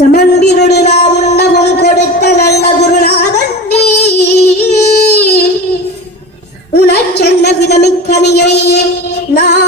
செமம்பிருளா உண்ணவும் கொடுத்த நல்ல குருநாதன் நீ. உனச்சென்ன விதமிக்கனியை? நான்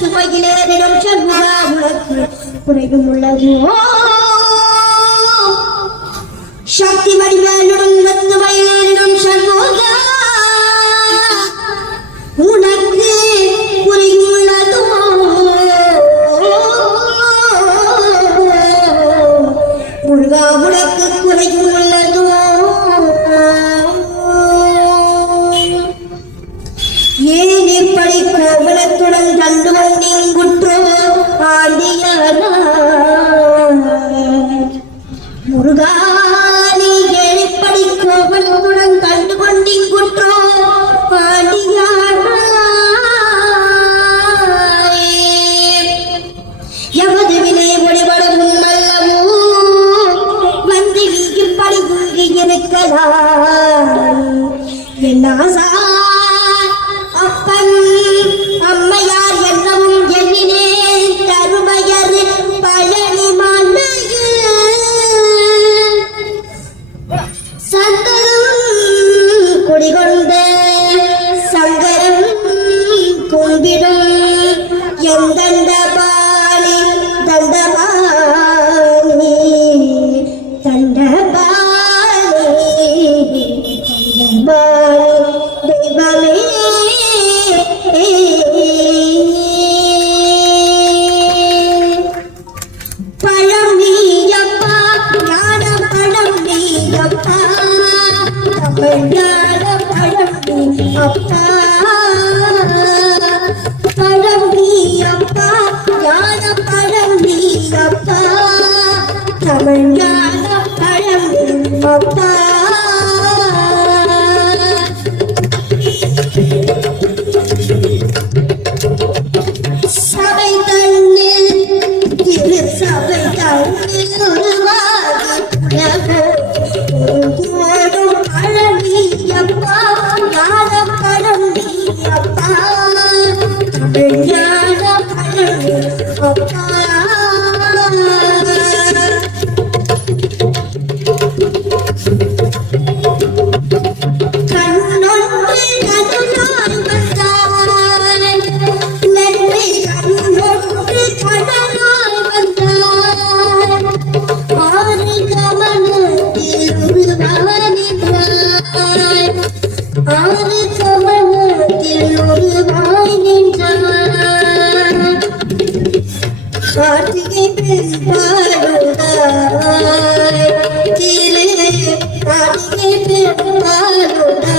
உலகு மயிலேறினும் செல்வா உனக்கு குறையும் உள்ளது? காந்தியானார் முருகாலி எழுப்படி கோபனுடன் கண்டு கொண்டின் குற்றோ பாண்டியானார் எமது விலை முடிவடவும் அல்லவோ என்ன தெய்வமே பழம் நீயப்பா ஞான பழம் நீயப்பா தமிழ் ஞான பழம் நீயப்பா பழம் நீயப்பா ஞான பழம் நீயப்பா தமிழ் ஞான Tchau.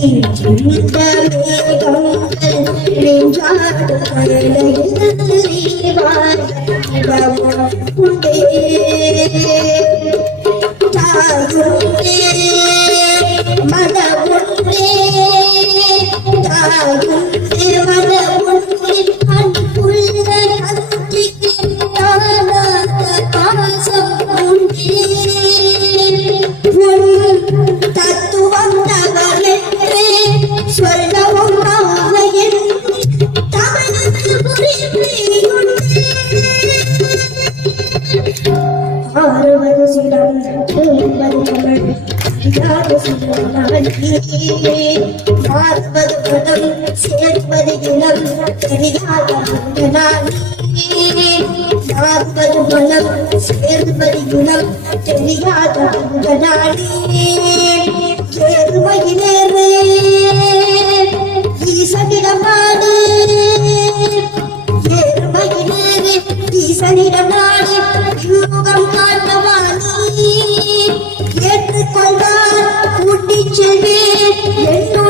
Thank you. மாறுவது குணம் சேர்ப்பது இனம் தெரியாத மாறுவது குணம் சேர்ப்பது குணம் தெரியாத 人